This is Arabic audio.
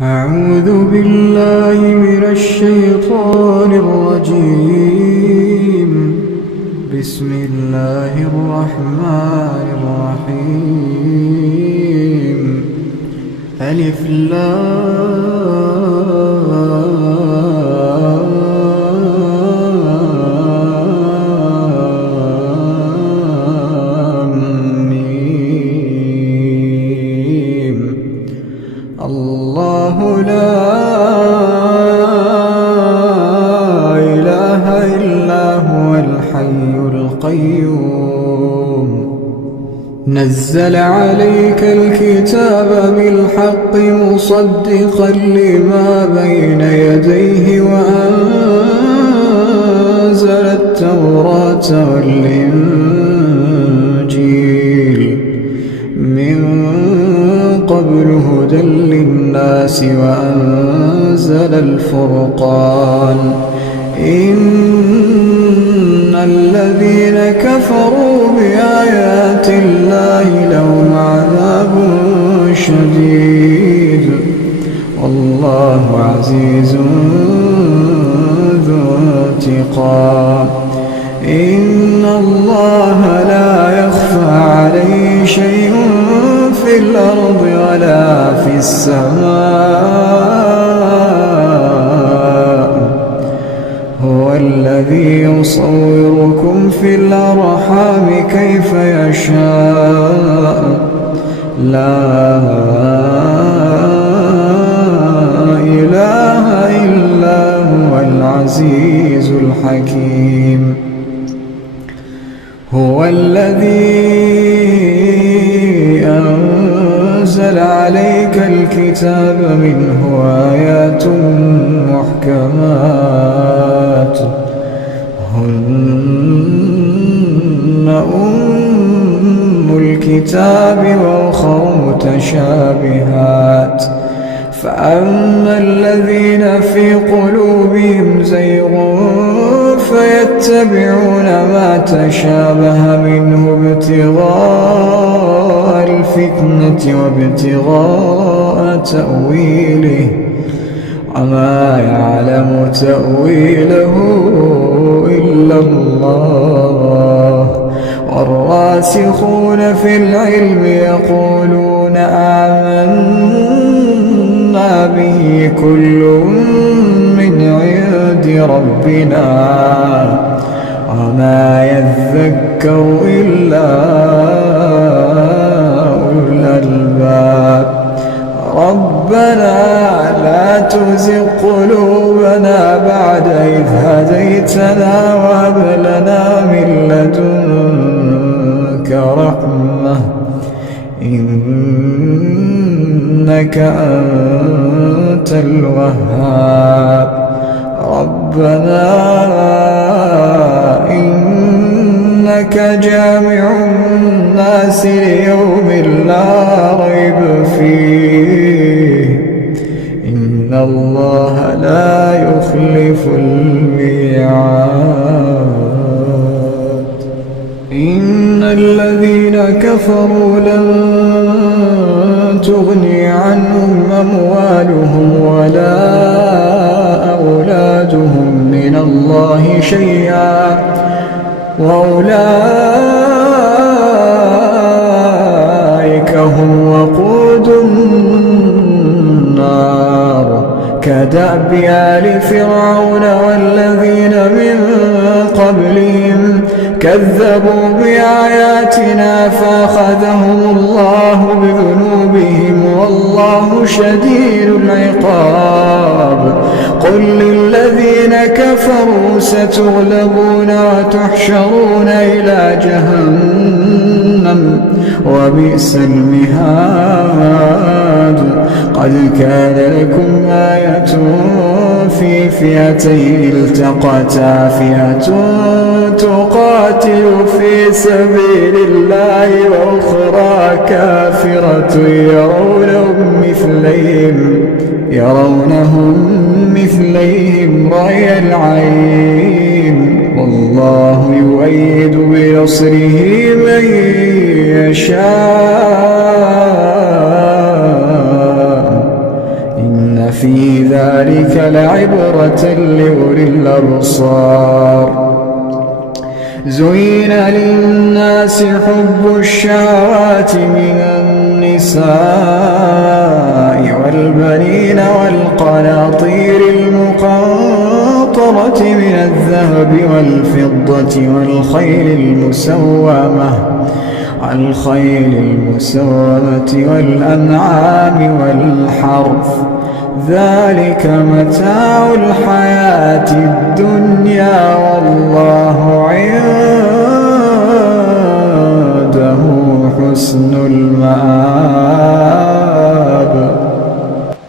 أعوذ بالله من الشيطان الرجيم. بسم الله الرحمن الرحيم. ألف لام ميم. الله لا إله إلا هو الحي القيوم. نزل عليك الكتاب بالحق مصدقا لما بين يديه وأنزل التوراة والإنجيل من قبل هدى للناس وأنزل الفرقان. إن الذين كفروا بآيات الله لهم عذاب شديد والله عزيز ذو انتقام. إن الله لا يخفى عليه شيء في الأرض ولا في السماء. هو الذي يصوركم في الأرحام كيف يشاء. لا إله إلا هو العزيز الحكيم. هو الذي أنزل عليك الكتاب منه آيات محكمات هن أم الكتاب وأخر متشابهات. فأما الذين في قلوبهم زيغ فيتبعون ما تشابه منه ابتغاء الفتنة وابتغاء تأويله وما يعلم تأويله إلا الله. والراسخون في العلم يقولون آمنا به كل من عند ربنا وما يذكر إلا أولو الألباب. ربنا لا تزغ قلوبنا بعد إذ هديتنا وهب لنا من لدنك رحمة إنك أنت الوهاب. ربنا إنك جامع الناس ليوم لا ريب فيه إن الله لا يخلف الميعاد. إن الذين كفروا لن تغني عنهم أموالهم ولا أولادهم من الله شيئا وأولئك هم وقود النار. كدأب آل فرعون والذين من قبلهم كذبوا بآياتنا فأخذهم الله بذنوبهم والله شديد العقاب. قل للذين كفروا ستغلبون وتحشرون إلى جهنم وبئس المهاد. قد كان لكم آية في فئتين التقتا فئة تقاتل في سبيل الله وأخرى كافرة يرونهم مثليهم رأي العين والله يؤيد بنصره من يشاء في ذلك لعبرة لأولي الأبصار. زين للناس حب الشهوات من النساء والبنين والقناطير المقنطرة من الذهب والفضة والخيل المسومة والأنعام والحرث، ذلك متاع الحياة الدنيا،